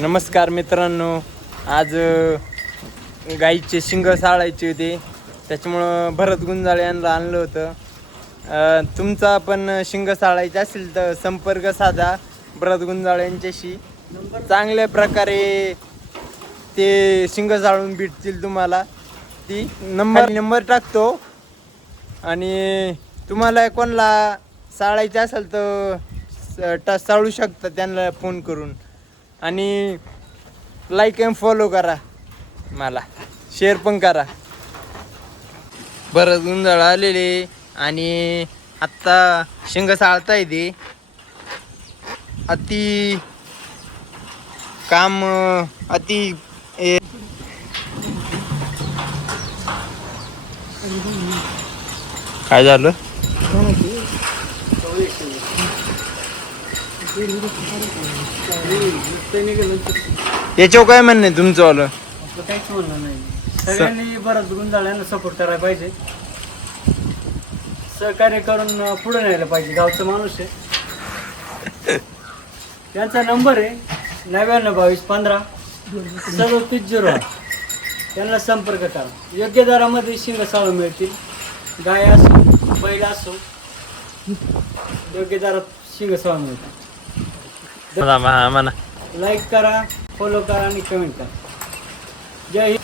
नमस्कार मित्रांनो. आज गाईचे शिंग साळायचे होते, त्याच्यामुळं भरत गुंजाळे यांना आणलं होतं. तुमचा पण शिंग साळायचे असेल तर संपर्क साधा भरत गुंजाळे यांच्याशी. चांगल्या प्रकारे ते शिंग साळून भेटतील तुम्हाला. ती नंबर टाकतो आणि तुम्हाला कोणाला साळायचे असेल तर साळू शकता त्यांना फोन करून. आणि लाईक आणि फॉलो करा, मला शेअर पण करा. बरं गुंजाळ आलेले आणि आत्ता शिंग साळता येते. अति काम अति काय झालं? याच्यावर काय म्हणणं आहे तुमचं वालं? काहीच म्हणणं नाही. सगळ्यांनी बरंच गुंजाळ्यांना सपोर्ट करायला पाहिजे, सहकार्य करून पुढे न्यायला पाहिजे. गावचा माणूस आहे. त्यांचा नंबर आहे 9922153708. त्यांना संपर्क करा. योग्य दरामध्ये शिंग साळून मिळतील. गाय असो बैल असो, योग्य दरात शिंग साळून मिळतील. म्हणा लाईक करा, फॉलो करा आणि कमेंट करा. जय हिंद.